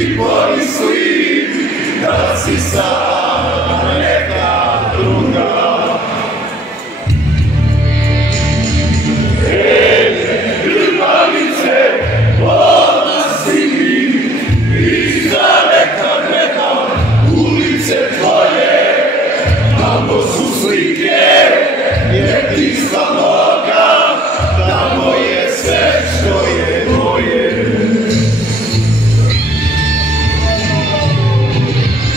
i pomisli da si sama neka druga. Ljubavice, ona si mi, izdaleka gledam ulice tvoje, tamo su slike jedinstva moga, tamo je sve što je moje.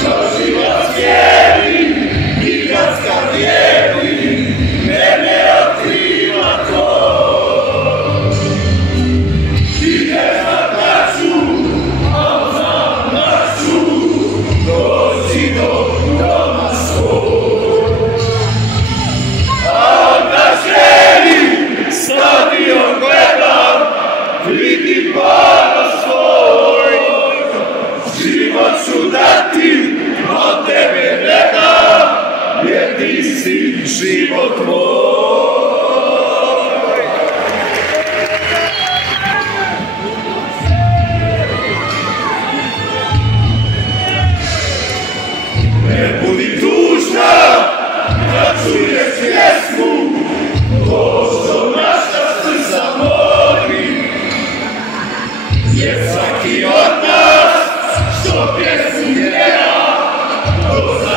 Kaživac vjeri, Migrantska vjeri, mene otkriva to. I ne znam da ću, a znam da ću doći do doma svoj. A onda želim, stadion gledam, vidim Boga svoj. Život ću dati, od tebe ne dam, jer ti si život moj. Ne budi tužna, da čuješ pjesmu, to što naša srca moli, jer svaki od nas što pjesmu pjeva, to za